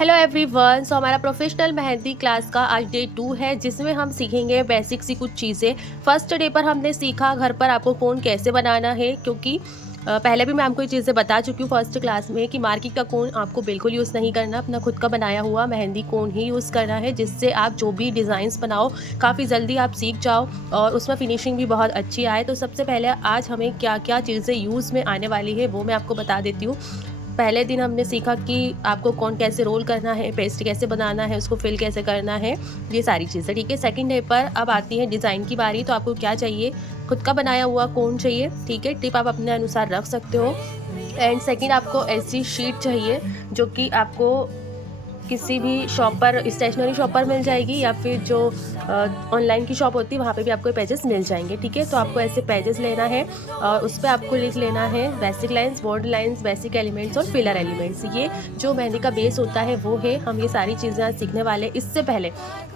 Hello everyone. सो हमारा professional mehndi class का आज डे 2 है, जिसमें हम सीखेंगे बेसिक सी कुछ चीज़ें। फर्स्ट डे पर हमने सीखा घर पर आपको कोन कैसे बनाना है, क्योंकि पहले भी मैं आपको ये चीज़ें बता चुकी हूँ फर्स्ट क्लास में कि मार्केट का कोन आपको बिल्कुल यूज़ नहीं करना, अपना खुद का बनाया हुआ मेहंदी कोन ही यूज़ करना है, जिससे आप जो भी डिज़ाइंस बनाओ काफ़ी जल्दी आप सीख जाओ और उसमें फिनिशिंग भी बहुत अच्छी आए। तो सबसे पहले आज हमें क्या क्या चीज़ें यूज़ में आने वाली है वो मैं आपको बता देती हूँ। पहले दिन हमने सीखा कि आपको कौन कैसे रोल करना है, पेस्ट कैसे बनाना है, उसको फिल कैसे करना है, ये सारी चीज़ें। ठीक है, सेकंड डे पर अब आती है डिज़ाइन की बारी। तो आपको क्या चाहिए, खुद का बनाया हुआ कोन चाहिए। ठीक है, टिप आप अपने अनुसार रख सकते हो। एंड सेकंड आपको ऐसी शीट चाहिए जो कि आपको किसी भी शॉप पर, स्टेशनरी शॉप पर मिल जाएगी, या फिर जो ऑनलाइन की शॉप होती है वहाँ पे भी आपको पेजेस मिल जाएंगे। ठीक है, तो आपको ऐसे पेजेस लेना है और उस पर आपको लिख लेना है basic lines, border lines, basic elements और फिलर एलिमेंट्स। ये जो मेहंदी का बेस होता है वो है। हम ये सारी चीज़ें आज सीखने वाले। इससे पहले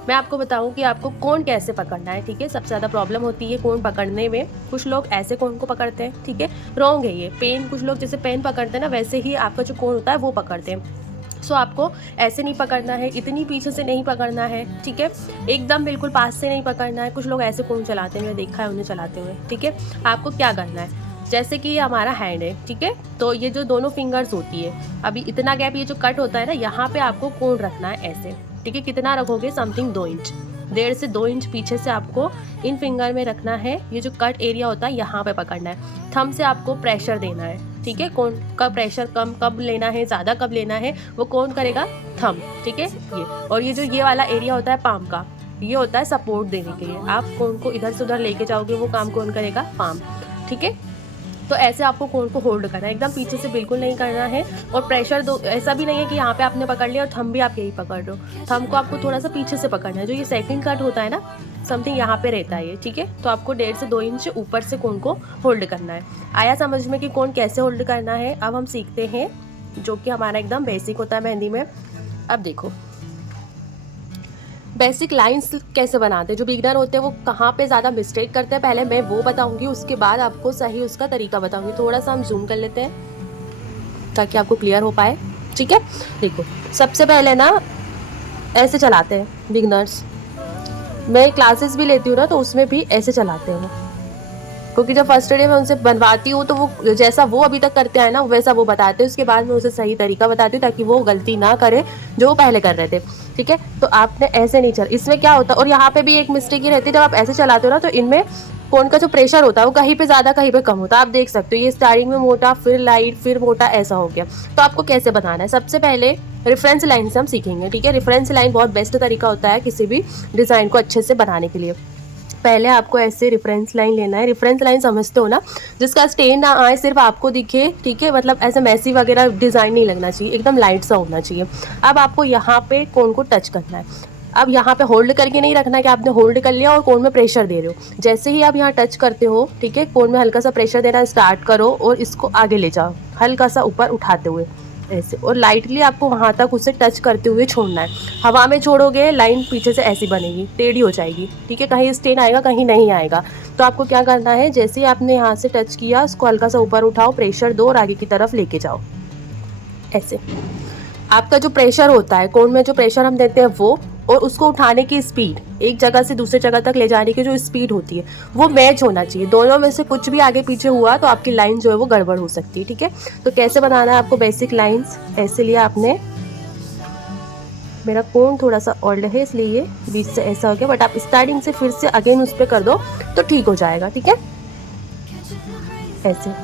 मैं आपको बताऊं कि आपको कोन कैसे पकड़ना है। ठीक है, सबसे ज़्यादा प्रॉब्लम होती है कोन पकड़ने में। कुछ लोग ऐसे कोन को पकड़ते हैं, ठीक है, रॉन्ग है ये। पेन, कुछ लोग जैसे पेन पकड़ते हैं ना, वैसे ही आपका जो कोन होता है वो पकड़ते हैं। सो आपको ऐसे नहीं पकड़ना है, इतनी पीछे से नहीं पकड़ना है। ठीक है, एकदम बिल्कुल पास से नहीं पकड़ना है। कुछ लोग ऐसे कोन चलाते हैं, मैंने देखा है उन्हें चलाते हुए। ठीक है, आपको क्या करना है, जैसे कि ये हमारा हैंड है, ठीक है, तो ये जो दोनों फिंगर्स होती है, अभी इतना गैप ये जो कट होता है ना, यहाँ पे आपको कोन रखना है ऐसे। ठीक है, कितना रखोगे, समथिंग 2 इंच, 1.5 से 2 इंच पीछे से आपको इन फिंगर में रखना है। ये जो कट एरिया होता है यहाँ पे पकड़ना है। थंब से आपको प्रेशर देना है। ठीक है, कौन का प्रेशर कम कब लेना है, ज़्यादा कब लेना है, वो कौन करेगा, थंब। ठीक है, ये और ये जो ये वाला एरिया होता है पाम का, ये होता है सपोर्ट देने के लिए। आप कौन को इधर से उधर लेके जाओगे, वो काम कौन करेगा, पाम। ठीक है, तो ऐसे आपको कोन को होल्ड करना है, एकदम पीछे से बिल्कुल नहीं करना है। और प्रेशर दो, ऐसा भी नहीं है कि यहाँ पे आपने पकड़ लिया और थंब भी आप यही पकड़ रहे हो। थंब को आपको थोड़ा सा पीछे से पकड़ना है। जो ये सेकंड कट होता है ना, समथिंग यहाँ पे रहता है ये। ठीक है, तो आपको 1.5 से 2 इंच ऊपर से कोन को होल्ड करना है। आया समझ में कि कोन कैसे होल्ड करना है। अब हम सीखते हैं जो कि हमारा एकदम बेसिक होता है मेहंदी में। अब देखो, बेसिक लाइंस कैसे बनाते हैं। जो बिगिनर होते हैं वो कहाँ पे ज़्यादा मिस्टेक करते हैं, पहले मैं वो बताऊंगी, उसके बाद आपको सही उसका तरीका बताऊंगी। थोड़ा सा हम जूम कर लेते हैं ताकि आपको क्लियर हो पाए। ठीक है, देखो, सबसे पहले ना ऐसे चलाते हैं बिगिनर्स। मैं क्लासेस भी लेती हूँ ना, तो उसमें भी ऐसे चलाते हैं वो, क्योंकि जब फर्स्ट डे में उनसे बनवाती हूँ तो वो जैसा वो अभी तक करते हैं ना वैसा वो बताते हैं। उसके बाद मैं उसे सही तरीका बताती हूँ ताकि वो गलती ना करे जो वो पहले कर रहे थे। ठीक है, तो आपने ऐसे नहीं चल, इसमें क्या होता है, और यहाँ पे भी एक मिस्टेक ही रहती है, जब आप ऐसे चलाते हो ना तो इनमें कोन का जो प्रेशर होता है वो कहीं पे ज़्यादा कहीं पे कम होता है। आप देख सकते हो, ये स्टार्टिंग में मोटा, फिर लाइट, फिर मोटा, ऐसा हो गया। तो आपको कैसे बनाना है, सबसे पहले रेफरेंस लाइन से हम सीखेंगे। ठीक है, रेफरेंस लाइन बहुत बेस्ट तरीका होता है किसी भी डिज़ाइन को अच्छे से बनाने के लिए। पहले आपको ऐसे रेफरेंस लाइन लेना है। रेफरेंस लाइन समझते हो ना, जिसका स्टेन ना आए, सिर्फ आपको दिखे। ठीक है, मतलब ऐसे मैसी वगैरह डिज़ाइन नहीं लगना चाहिए, एकदम लाइट सा होना चाहिए। अब आपको यहाँ पे कोन को टच करना है। अब यहाँ पे होल्ड करके नहीं रखना कि आपने होल्ड कर लिया और कोन में प्रेशर दे रहे हो। जैसे ही आप यहाँ टच करते हो, ठीक है, कोन में हल्का सा प्रेशर देना स्टार्ट करो और इसको आगे ले जाओ, हल्का सा ऊपर उठाते हुए ऐसे, और लाइटली आपको वहाँ तक उसे टच करते हुए छोड़ना है। हवा में छोड़ोगे, लाइन पीछे से ऐसी बनेगी, टेढ़ी हो जाएगी। ठीक है, कहीं स्टेन आएगा, कहीं नहीं आएगा। तो आपको क्या करना है, जैसे ही आपने यहाँ से टच किया, उसको हल्का सा ऊपर उठाओ, प्रेशर दो और आगे की तरफ लेके जाओ ऐसे। आपका जो प्रेशर होता है, कोन में जो प्रेशर हम देते हैं वो, और उसको उठाने की स्पीड, एक जगह से दूसरे जगह तक ले जाने की जो स्पीड होती है, वो मैच होना चाहिए। दोनों में से कुछ भी आगे पीछे हुआ तो आपकी लाइन जो है वो गड़बड़ हो सकती है। ठीक है, तो कैसे बनाना है आपको बेसिक लाइंस, ऐसे लिया आपने। मेरा कोन थोड़ा सा ओल्ड है इसलिए ये बीच से ऐसा हो गया, बट आप स्टार्टिंग से फिर से अगेन उस पर कर दो तो ठीक हो जाएगा। ठीक है, ऐसे।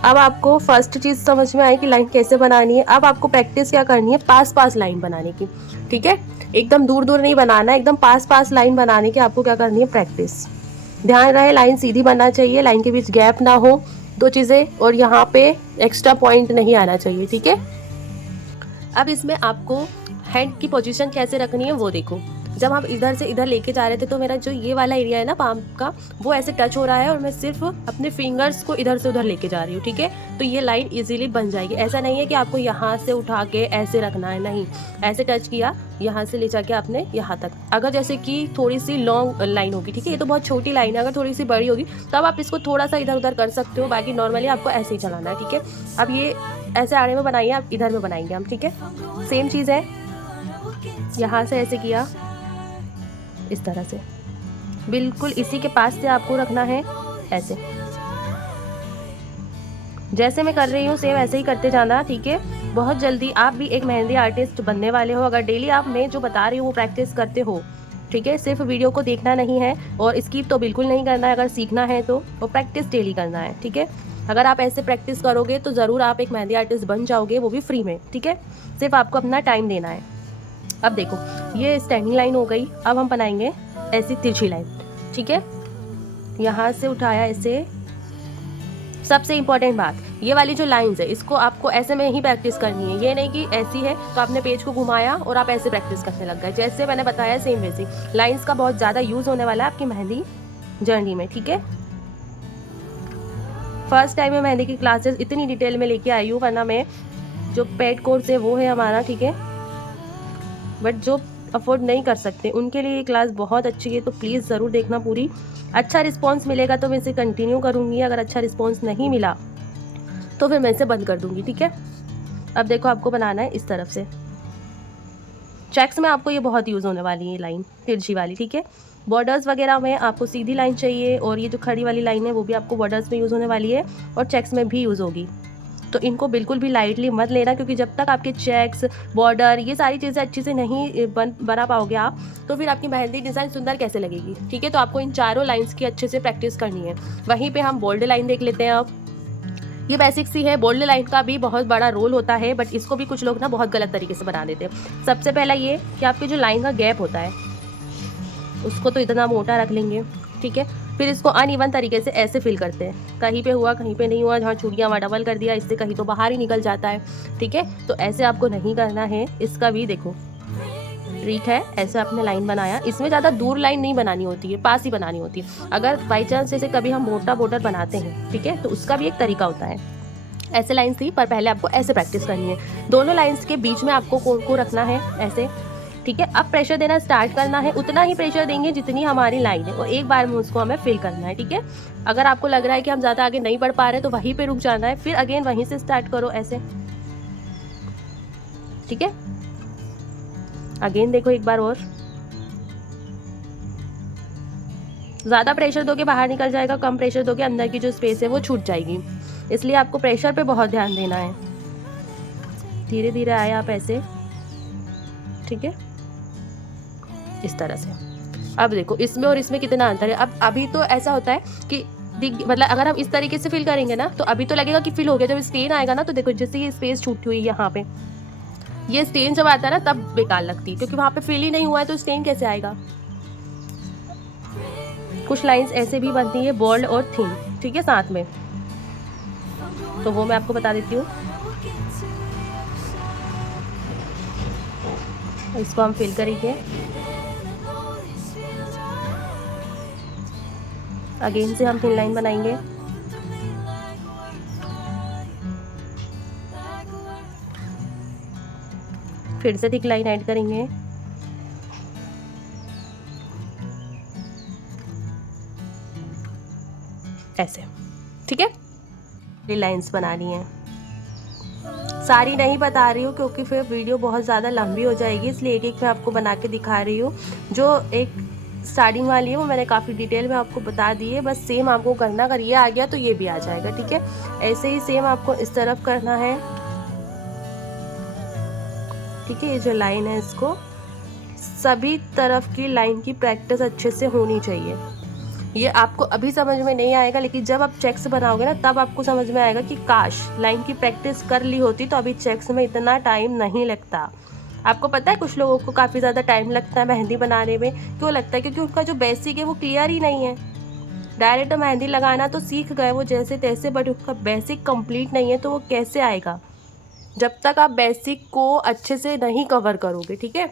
अब आपको फर्स्ट चीज़ समझ में आई कि लाइन कैसे बनानी है। अब आपको प्रैक्टिस क्या करनी है, पास पास लाइन बनाने की। ठीक है, एकदम दूर दूर नहीं बनाना, एकदम पास पास लाइन बनाने की आपको क्या करनी है, प्रैक्टिस। ध्यान रहे लाइन सीधी बनना चाहिए, लाइन के बीच गैप ना हो, 2 चीज़ें, और यहाँ पे एक्स्ट्रा पॉइंट नहीं आना चाहिए। ठीक है, अब इसमें आपको हैंड की पोजीशन कैसे रखनी है वो देखो। जब हम इधर से इधर लेके जा रहे थे तो मेरा जो ये वाला एरिया है ना पाम का, वो ऐसे टच हो रहा है और मैं सिर्फ अपने फिंगर्स को इधर से उधर लेके जा रही हूँ, ठीक है। तो ये लाइन इजीली बन जाएगी। ऐसा नहीं है कि आपको यहाँ से उठा के ऐसे रखना है, नहीं, ऐसे टच किया, यहाँ से ले जाके आपने यहाँ तक। अगर जैसे कि थोड़ी सी लॉन्ग लाइन होगी, ठीक है, ये तो बहुत छोटी लाइन है, अगर थोड़ी सी बड़ी होगी तब आप इसको थोड़ा सा इधर उधर कर सकते हो, बाकी नॉर्मली आपको ऐसे ही चलाना है, ठीक है। अब ये ऐसे आड़े में बनाइए, आप इधर में बनाएंगे हम, ठीक है। सेम चीज़ है, यहाँ से ऐसे किया, इस तरह से बिल्कुल इसी के पास से आपको रखना है, ऐसे जैसे मैं कर रही हूँ सेम ऐसे ही करते जाना, ठीक है। बहुत जल्दी आप भी एक मेहंदी आर्टिस्ट बनने वाले हो अगर डेली आप मैं जो बता रही हूँ वो प्रैक्टिस करते हो, ठीक है। सिर्फ वीडियो को देखना नहीं है और स्किप तो बिल्कुल नहीं करना है, अगर सीखना है तो वो प्रैक्टिस डेली करना है, ठीक है। अगर आप ऐसे प्रैक्टिस करोगे तो ज़रूर आप एक मेहंदी आर्टिस्ट बन जाओगे, वो भी फ्री में, ठीक है। सिर्फ आपको अपना टाइम देना है। अब देखो ये स्टैंडिंग लाइन हो गई, अब हम बनाएंगे ऐसी तिरछी लाइन, ठीक है। यहाँ से उठाया ऐसे। सबसे इम्पॉर्टेंट बात, ये वाली जो लाइंस है इसको आपको ऐसे में ही प्रैक्टिस करनी है, ये नहीं कि ऐसी है तो आपने पेज को घुमाया और आप ऐसे प्रैक्टिस करने लग गए। जैसे मैंने बताया सेम वैसे लाइंस का बहुत ज़्यादा यूज़ होने वाला है आपकी मेहंदी जर्नी में, ठीक है। फर्स्ट टाइम मैं मेहंदी की क्लासेस इतनी डिटेल में लेके आई हूँ, वरना मैं जो पेड कोर्स है वो है हमारा, ठीक है। बट जो अफोर्ड नहीं कर सकते उनके लिए ये क्लास बहुत अच्छी है, तो प्लीज़ ज़रूर देखना पूरी। अच्छा रिस्पांस मिलेगा तो मैं इसे कंटिन्यू करूँगी, अगर अच्छा रिस्पांस नहीं मिला तो फिर मैं इसे बंद कर दूँगी, ठीक है। अब देखो आपको बनाना है इस तरफ से। चेक्स में आपको ये बहुत यूज़ होने वाली है लाइन तिरछी वाली, ठीक है। बॉर्डर्स वगैरह में आपको सीधी लाइन चाहिए और ये जो खड़ी वाली लाइन है वो भी आपको बॉर्डर्स में यूज़ होने वाली है और चेक्स में भी यूज़ होगी। तो इनको बिल्कुल भी लाइटली मत लेना, क्योंकि जब तक आपके चेक्स बॉर्डर ये सारी चीज़ें अच्छी से नहीं बना पाओगे आप, तो फिर आपकी मेहंदी डिज़ाइन सुंदर कैसे लगेगी, ठीक है। तो आपको इन चारों लाइंस की अच्छे से प्रैक्टिस करनी है। वहीं पे हम बोल्ड लाइन देख लेते हैं। अब ये बेसिक सी है, बोल्ड लाइन का भी बहुत बड़ा रोल होता है, बट इसको भी कुछ लोग ना बहुत गलत तरीके से बना देते हैं। सबसे पहला ये कि आपके जो लाइन का गैप होता है उसको तो इतना मोटा रख लेंगे, ठीक है। फिर इसको अनइवन तरीके से ऐसे फिल करते हैं, कहीं पे हुआ कहीं पे नहीं हुआ, जहाँ चूड़ियाँ वहाँ डबल कर दिया, इससे कहीं तो बाहर ही निकल जाता है, ठीक है। तो ऐसे आपको नहीं करना है। इसका भी देखो ट्रिक है, ऐसे आपने लाइन बनाया, इसमें ज़्यादा दूर लाइन नहीं बनानी होती है, पास ही बनानी होती है। अगर बाई चांस जैसे कभी हम मोटा बॉर्डर बनाते हैं, ठीक है, तो उसका भी एक तरीका होता है। ऐसे लाइन्स थी, पर पहले आपको ऐसे प्रैक्टिस करनी है। दोनों लाइन्स के बीच में आपको कोन को रखना है ऐसे, ठीक है। अब प्रेशर देना स्टार्ट करना है, उतना ही प्रेशर देंगे जितनी हमारी लाइन है, और एक बार में उसको हमें फिल करना है, ठीक है। अगर आपको लग रहा है कि हम ज़्यादा आगे नहीं बढ़ पा रहे तो वहीं पे रुक जाना है, फिर अगेन वहीं से स्टार्ट करो ऐसे, ठीक है। अगेन देखो एक बार और, ज़्यादा प्रेशर दोगे बाहर निकल जाएगा, कम प्रेशर दोगे अंदर की जो स्पेस है वो छूट जाएगी, इसलिए आपको प्रेशर पे बहुत ध्यान देना है। धीरे धीरे आए आप ऐसे, ठीक है, इस तरह से। अब देखो इसमें और इसमें कितना अंतर है। अब अभी तो ऐसा होता है कि मतलब अगर हम इस तरीके से फिल करेंगे ना तो अभी तो लगेगा कि फिल हो गया, जब स्टेन आएगा ना तो देखो जैसे ये स्पेस छूटी हुई यहाँ पे, ये स्टेन जब आता है ना तब बेकार लगती है, क्योंकि वहाँ पे फिल ही नहीं हुआ है तो स्टेन कैसे आएगा। कुछ लाइंस ऐसे भी बनती है बोल्ड और थिन, ठीक है, साथ में, तो वो मैं आपको बता देती हूँ। इसको हम फिल करेंगे, अगेन से हम थिन लाइन बनाएंगे, फिर से थिक लाइन ऐड करेंगे, ऐसे, ठीक है। ये लाइंस बनानी है, सारी नहीं बता रही हूँ क्योंकि फिर वीडियो बहुत ज़्यादा लंबी हो जाएगी, इसलिए एक एक मैं आपको बना के दिखा रही हूँ। जो एक स्टार्टिंग वाली है वो मैंने काफ़ी डिटेल में आपको बता दी है, बस सेम आपको करना, अगर ये आ गया तो ये भी आ जाएगा, ठीक है। ऐसे ही सेम आपको इस तरफ करना है, ठीक है। ये जो लाइन है इसको सभी तरफ की लाइन की प्रैक्टिस अच्छे से होनी चाहिए। ये आपको अभी समझ में नहीं आएगा, लेकिन जब आप चेक्स बनाओगे ना तब आपको समझ में आएगा कि काश लाइन की प्रैक्टिस कर ली होती तो अभी चेक्स में इतना टाइम नहीं लगता। आपको पता है कुछ लोगों को काफ़ी ज़्यादा टाइम लगता है मेहंदी बनाने में, क्यों लगता है? क्योंकि उनका जो बेसिक है वो क्लियर ही नहीं है। डायरेक्ट मेहंदी लगाना तो सीख गए वो जैसे तैसे, बट उसका बेसिक कंप्लीट नहीं है तो वो कैसे आएगा जब तक आप बेसिक को अच्छे से नहीं कवर करोगे, ठीक है।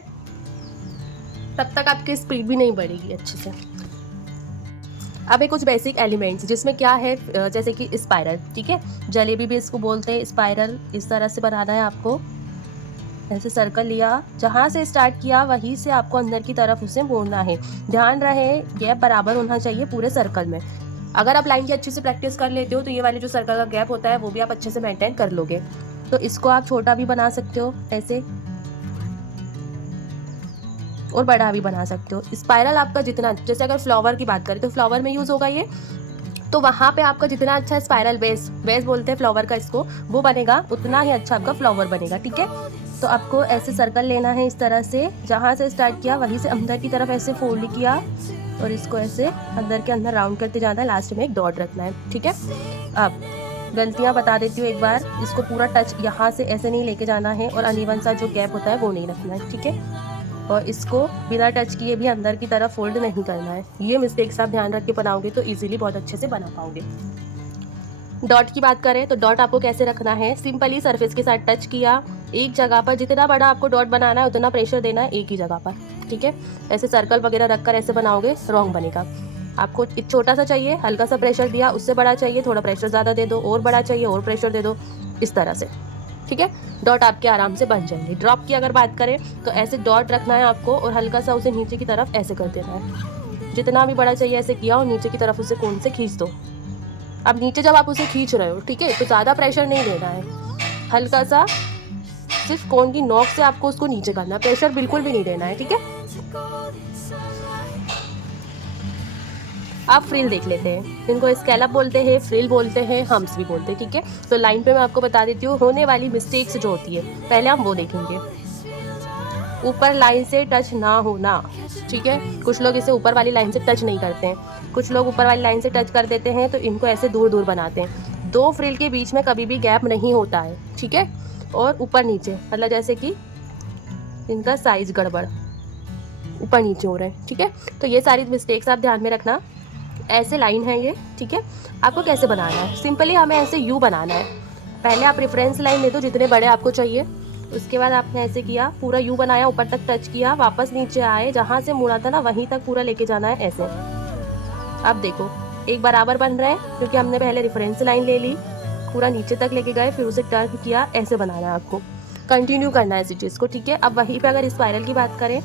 तब तक आपकी स्पीड भी नहीं बढ़ेगी अच्छे से। अब है कुछ बेसिक एलिमेंट्स जिसमें क्या है, जैसे कि स्पाइरल, ठीक है, जलेबी भी इसको बोलते हैं। स्पाइरल इस तरह से बनाना है आपको, ऐसे सर्कल लिया, जहाँ से स्टार्ट किया वहीं से आपको अंदर की तरफ उसे मोड़ना है। ध्यान रहे गैप बराबर होना चाहिए पूरे सर्कल में। अगर आप लाइन की अच्छे से प्रैक्टिस कर लेते हो तो ये वाले जो सर्कल का गैप होता है वो भी आप अच्छे से मेंटेन कर लोगे। तो इसको आप छोटा भी बना सकते हो ऐसे, और बड़ा भी बना सकते हो। स्पाइरल आपका जितना, जैसे अगर फ्लावर की बात करें तो फ्लावर में यूज़ होगा ये, तो वहाँ पे आपका जितना अच्छा स्पाइरल बेस बोलते हैं फ्लावर का इसको, वो बनेगा, उतना ही अच्छा आपका फ्लावर बनेगा, ठीक है। तो आपको ऐसे सर्कल लेना है इस तरह से, जहाँ से स्टार्ट किया वहीं से अंदर की तरफ ऐसे फोल्ड किया और इसको ऐसे अंदर के अंदर राउंड करते जाना है, लास्ट में एक डॉट रखना है, ठीक है। अब गलतियाँ बता देती हूँ एक बार, इसको पूरा टच यहाँ से ऐसे नहीं लेके जाना है और अनइवन सा जो गैप होता है वो नहीं रखना है, ठीक है। और इसको बिना टच किए भी अंदर की तरफ फोल्ड नहीं करना है। ये मिस्टेक्स आप ध्यान रख के बनाओगे तो इजीली बहुत अच्छे से बना पाओगे। डॉट की बात करें तो डॉट आपको कैसे रखना है, सिंपली सरफेस के साथ टच किया, एक जगह पर जितना बड़ा आपको डॉट बनाना है उतना प्रेशर देना है एक ही जगह पर, ठीक है। ऐसे सर्कल वगैरह रखकर ऐसे बनाओगे रॉन्ग बनेगा। आपको छोटा सा चाहिए, हल्का सा प्रेशर दिया, उससे बड़ा चाहिए थोड़ा प्रेशर ज़्यादा दे दो, और बड़ा चाहिए और प्रेशर दे दो, इस तरह से, ठीक है। डॉट आपके आराम से बन जाएंगे। ड्रॉप की अगर बात करें तो ऐसे डॉट रखना है आपको और हल्का सा उसे नीचे की तरफ ऐसे कर देना है, जितना भी बड़ा चाहिए ऐसे किया और नीचे की तरफ उसे कोन से खींच दो। अब नीचे जब आप उसे खींच रहे हो, ठीक है, तो ज़्यादा प्रेशर नहीं देना है, हल्का सा सिर्फ कोन की नोक से आपको उसको नीचे करना है, प्रेशर बिल्कुल भी नहीं देना है, ठीक है। आप फ्रिल देख लेते हैं, इनको स्कैलप बोलते हैं, फ्रिल बोलते हैं, हम्स भी बोलते हैं, ठीक है। तो लाइन पे मैं आपको बता देती हूँ होने वाली मिस्टेक्स जो होती है, पहले हम वो देखेंगे। ऊपर लाइन से टच ना होना, ठीक है, कुछ लोग इसे ऊपर वाली लाइन से टच नहीं करते हैं, कुछ लोग ऊपर वाली लाइन से टच कर देते हैं, तो इनको ऐसे दूर दूर बनाते हैं। दो फ्रिल के बीच में कभी भी गैप नहीं होता है, ठीक है। और ऊपर नीचे मतलब जैसे कि इनका साइज गड़बड़, ऊपर नीचे हो रहा है, ठीक है। तो ये सारी मिस्टेक्स आप ध्यान में रखना। ऐसे लाइन है ये, ठीक है। आपको कैसे बनाना है, सिंपली हमें ऐसे यू बनाना है। पहले आप रेफरेंस लाइन ले दो जितने बड़े आपको चाहिए, उसके बाद आपने ऐसे किया, पूरा यू बनाया, ऊपर तक टच किया, वापस नीचे आए, जहाँ से मुड़ा था ना वहीं तक पूरा लेके जाना है ऐसे। अब देखो एक बराबर बन रहा है क्योंकि हमने पहले रेफरेंस लाइन ले ली, पूरा नीचे तक लेके गए, फिर उसे टर्न किया, ऐसे बनाना है आपको, कंटिन्यू करना है इसी चीज़ को, ठीक है। अब वहीं पे अगर स्पाइरल की बात करें,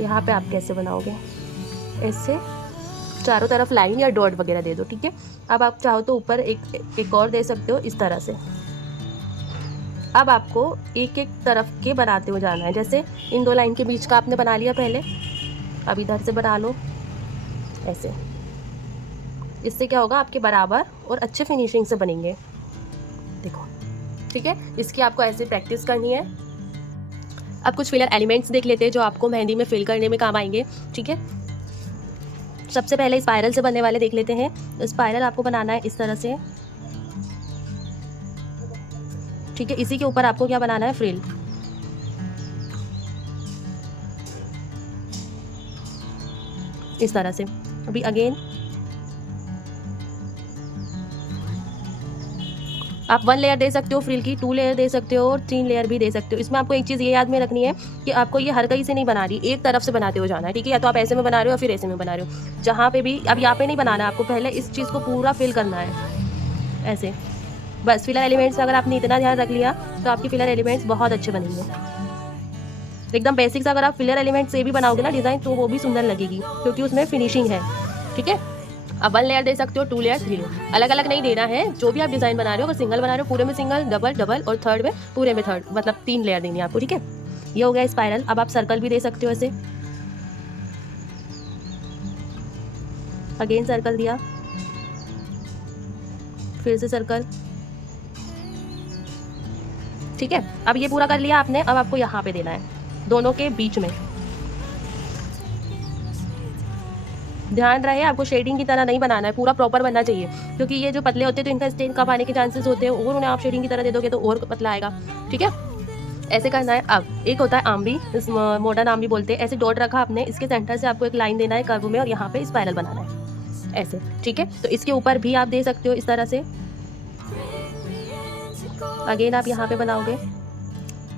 यहाँ पे आप कैसे बनाओगे, ऐसे चारों तरफ लाइन या डॉट वगैरह दे दो, ठीक है। अब आप चाहो तो ऊपर एक और दे सकते हो इस तरह से। अब आपको एक एक तरफ के बनाते हुए जाना है, जैसे इन दो लाइन के बीच का आपने बना लिया पहले, अब इधर से बना लो ऐसे। इससे क्या होगा, आपके बराबर और अच्छे फिनिशिंग से बनेंगे, देखो, ठीक है। इसकी आपको ऐसे प्रैक्टिस करनी है। अब कुछ फिलर एलिमेंट्स देख लेते हैं जो आपको मेहंदी में फिल करने में काम आएंगे, ठीक है। सबसे पहले स्पाइरल से बनने वाले देख लेते हैं। स्पाइरल आपको बनाना है इस तरह से, ठीक है। इसी के ऊपर आपको क्या बनाना है, फ्रिल, इस तरह से। अभी अगेन आप 1 लेयर दे सकते हो फ्रिल की, 2 लेयर दे सकते हो और 3 लेयर भी दे सकते हो। इसमें आपको एक चीज़ ये याद में रखनी है कि आपको ये हर कहीं से नहीं बना रही, एक तरफ से बनाते हो जाना है, ठीक है। या तो आप ऐसे में बना रहे हो या फिर ऐसे में बना रहे हो, जहाँ पे भी, अब यहाँ पे नहीं बनाना है आपको, पहले इस चीज़ को पूरा फिल करना है ऐसे, बस। फिलर एलिमेंट्स अगर आपने इतना ध्यान रख लिया तो आपकी फिलर एलिमेंट्स बहुत अच्छे बनेंगे, एकदम बेसिक से। अगर आप फिलर एलिमेंट से भी बनाओगे ना डिज़ाइन तो वो भी सुंदर लगेगी क्योंकि उसमें फिनिशिंग है, ठीक है। अब 1 लेयर दे सकते हो, 2 लेयर, 3 लेयर, अलग अलग नहीं देना है। जो भी आप डिज़ाइन बना रहे हो, अगर सिंगल बना रहे हो पूरे में सिंगल, डबल डबल, और थर्ड में पूरे में थर्ड, मतलब 3 लेयर देनी है आपको, ठीक है। ये हो गया स्पाइरल। अब आप सर्कल भी दे सकते हो ऐसे, अगेन सर्कल दिया, फिर से सर्कल, ठीक है। अब ये पूरा कर लिया आपने, अब आपको यहाँ पे देना है दोनों के बीच में। ध्यान रहे आपको शेडिंग की तरह नहीं बनाना है, पूरा प्रॉपर बनना चाहिए, क्योंकि ये जो पतले होते हैं तो इनका स्टेन कम आने के चांसेस होते हैं, और उन्हें आप शेडिंग की तरह दे दोगे तो और पतला आएगा, ठीक है। ऐसे करना है। अब एक होता है आम्बी, इस मॉडर्न आम्बी बोलते हैं। ऐसे डॉट रखा आपने, इसके सेंटर से आपको एक लाइन देना है कर्व में और यहाँ पे स्पाइरल बनाना है ऐसे, ठीक है। तो इसके ऊपर भी आप दे सकते हो इस तरह से, अगेन आप यहाँ पे बनाओगे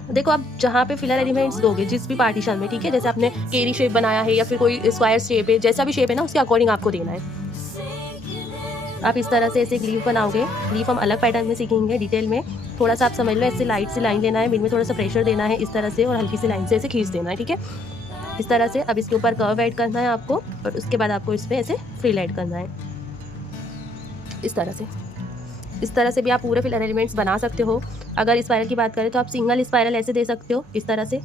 देखो आप जहाँ पे फिलर एलिमेंट्स दोगे जिस भी पार्टीशन में, ठीक है, जैसे आपने केरी शेप बनाया है या फिर कोई स्क्वायर शेप है, जैसा भी शेप है ना उसके अकॉर्डिंग आपको देना है। आप इस तरह से ऐसे एक लीफ बनाओगे। लीफ हम अलग पैटर्न में सीखेंगे डिटेल में। थोड़ा सा आप समझ लो, ऐसे लाइट सी लाइन देना है, बीच में थोड़ा सा प्रेशर देना है इस तरह से, और हल्की सी लाइन से ऐसे खींच देना है, ठीक है, इस तरह से। अब इसके ऊपर कर्व ऐड करना है आपको, और उसके बाद आपको इस पर ऐसे फ्रिल ऐड करना है इस तरह से। इस तरह से भी आप पूरे फिलर एलिमेंट्स बना सकते हो। अगर स्पाइरल की बात करें तो आप सिंगल स्पाइरल ऐसे दे सकते हो इस तरह से,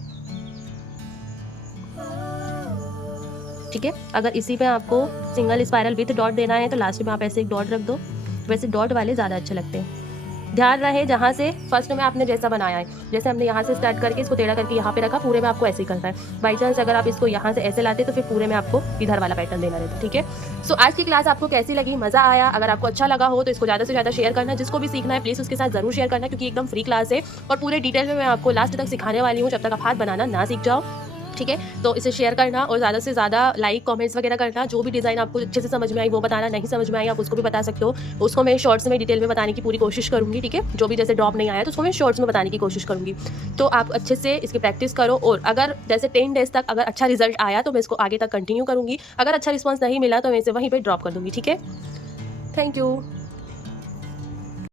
ठीक है। अगर इसी पे आपको सिंगल स्पाइरल विथ डॉट देना है तो लास्ट में आप ऐसे एक डॉट रख दो। वैसे डॉट वाले ज़्यादा अच्छे लगते हैं। ध्यान रहे जहाँ से फर्स्ट में आपने जैसा बनाया है, जैसे हमने यहाँ से स्टार्ट करके इसको टेढ़ा करके यहाँ पे रखा, पूरे में आपको ऐसे ही करना है। बाई चांस अगर आप इसको यहाँ से ऐसे लाते तो फिर पूरे में आपको इधर वाला पैटर्न देना रहता, ठीक है। सो आज की क्लास आपको कैसी लगी, मज़ा आया? अगर आपको अच्छा लगा हो तो इसको ज़्यादा से ज़्यादा शेयर करना। जिसको भी सीखना है प्लीज़ उसके साथ ज़रूर शेयर करना, क्योंकि एकदम फ्री क्लास है और पूरे डिटेल में मैं आपको लास्ट तक सिखाने वाली हूँ, जब तक आप हाथ बनाना ना सीख जाओ, ठीक है। तो इसे शेयर करना और ज़्यादा से ज़्यादा लाइक कमेंट्स वगैरह करना। जो भी डिज़ाइन आपको अच्छे से समझ में आई वो बताना, नहीं समझ में आई आप उसको भी बता सकते हो, उसको मैं शॉर्ट्स में डिटेल में बताने की पूरी कोशिश करूँगी, ठीक है। जो भी जैसे ड्रॉप नहीं आया तो उसको मैं शॉर्ट्स में बताने की कोशिश करूँगी। तो आप अच्छे से इसकी प्रैक्टिस करो, और अगर जैसे 10 डेज़ तक अगर अच्छा रिजल्ट आया तो मैं इसको आगे तक कंटिन्यू करूँगी। अगर अच्छा रिस्पॉन्स नहीं मिला तो मैं इसे वहीं पर ड्रॉप कर दूँगी, ठीक है। Thank you.